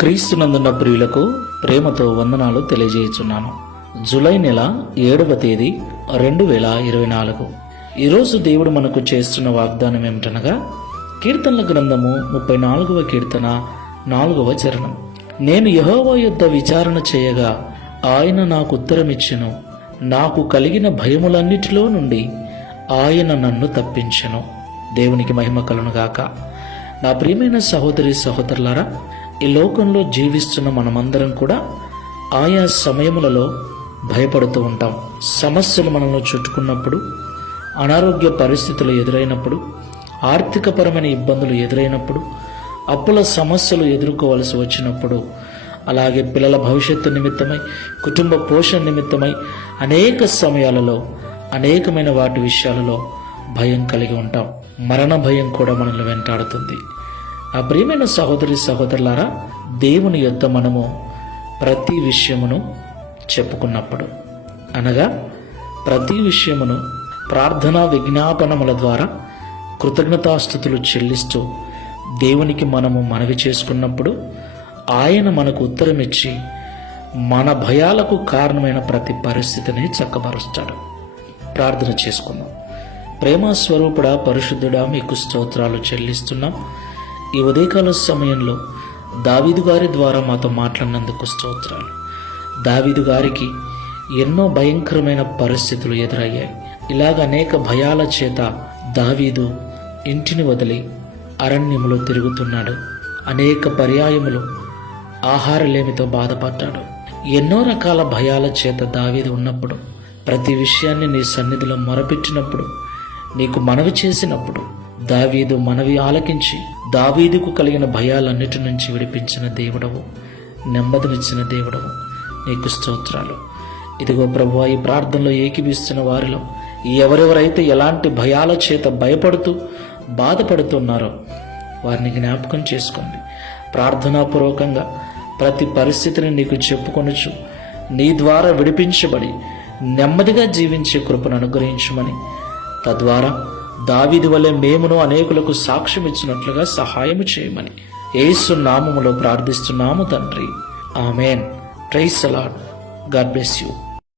క్రీస్తునందున్న ప్రియులకు ప్రేమతో వందనాలు తెలియజేయుచున్నాను. జూలై నెల 7వ తేదీ 2024. ఈరోజు దేవుడు మనకు చేస్తున్న వాగ్దానం ఏమిటనగా, కీర్తనల గ్రంథము 34వ కీర్తన 4వ చరణం. నేను యెహోవా యొద్ద విచారణ చేయగా ఆయన నాకు ఉత్తరమిచ్చెను. నాకు కలిగిన భయములన్నిటిలో నుండి ఆయన నన్ను తప్పించెను. దేవునికి మహిమ కలుగునుగాక. నా ప్రియమైన సహోదరి సహోదరులారా, ఈ లోకంలో జీవిస్తున్న మనమందరం కూడా ఆయా సమయములలో భయపడుతూ ఉంటాం. సమస్యలు మనల్ని చుట్టుకున్నప్పుడు, అనారోగ్య పరిస్థితులు ఎదురైనప్పుడు, ఆర్థికపరమైన ఇబ్బందులు ఎదురైనప్పుడు, అప్పుల సమస్యలు ఎదుర్కోవలసి వచ్చినప్పుడు, అలాగే పిల్లల భవిష్యత్తు నిమిత్తమై, కుటుంబ పోషణ నిమిత్తమై అనేక సమయాలలో అనేకమైన వాటి విషయాలలో భయం కలిగి ఉంటాం. మరణ భయం కూడా మనల్ని వెంటాడుతుంది. ఆ ప్రియమైన సహోదరి సహోదరులారా, దేవుని యొద్ద మనము ప్రతి విషయమును చెప్పుకున్నప్పుడు, అనగా ప్రతి విషయమును ప్రార్థనా విజ్ఞాపనముల ద్వారా కృతజ్ఞతాస్తుతులు చెల్లిస్తూ దేవునికి మనము మనవి చేసుకున్నప్పుడు ఆయన మనకు ఉత్తరమిచ్చి మన భయాలకు కారణమైన ప్రతి పరిస్థితిని చక్కబరుస్తాడు. ప్రార్థన చేసుకుందాం. ప్రేమ స్వరూపుడా, పరిశుద్ధుడా, మీకు స్తోత్రాలు చెల్లిస్తున్నాం. ఈ ఉదయకాల సమయంలో దావీదు గారి ద్వారా మాతో మాట్లాడినందుకు స్తోత్రాలు. దావీదు గారికి ఎన్నో భయంకరమైన పరిస్థితులు ఎదురయ్యాయి. ఇలాగ అనేక భయాల చేత దావీదు ఇంటిని వదిలి అరణ్యములో తిరుగుతున్నాడు. అనేక పర్యాయములు ఆహారలేమితో బాధపడ్డాడు. ఎన్నో రకాల భయాల చేత దావీదు ఉన్నప్పుడు, ప్రతి విషయాన్ని నీ సన్నిధిలో మొరపెట్టినప్పుడు, నీకు మనవి చేసినప్పుడు, దావీదు మనవి ఆలకించి దావీదుకు కలిగిన భయాలన్నిటి నుంచి విడిపించిన దేవుడవు, నెమ్మదినిచ్చిన దేవుడవు, నీకు స్తోత్రాలు. ఇదిగో ప్రభువా, ఈ ప్రార్థనలో ఏకీభిస్తున్న వారిలో ఎవరెవరైతే ఎలాంటి భయాల చేత భయపడుతూ బాధపడుతున్నారో వారిని జ్ఞాపకం చేసుకోండి. ప్రార్థనాపూర్వకంగా ప్రతి పరిస్థితిని నీకు చెప్పుకొనుచు నీ ద్వారా విడిపించబడి నెమ్మదిగా జీవించే కృపను అనుగ్రహించమని, తద్వారా దావీదు వలె మేమును అనేకులకు సాక్ష్యం ఇచ్చినట్లుగా సహాయము చేయమని యేసు నామములో ప్రార్థిస్తున్నాము తండ్రి. ఆమేన్. Praise the Lord. God bless you.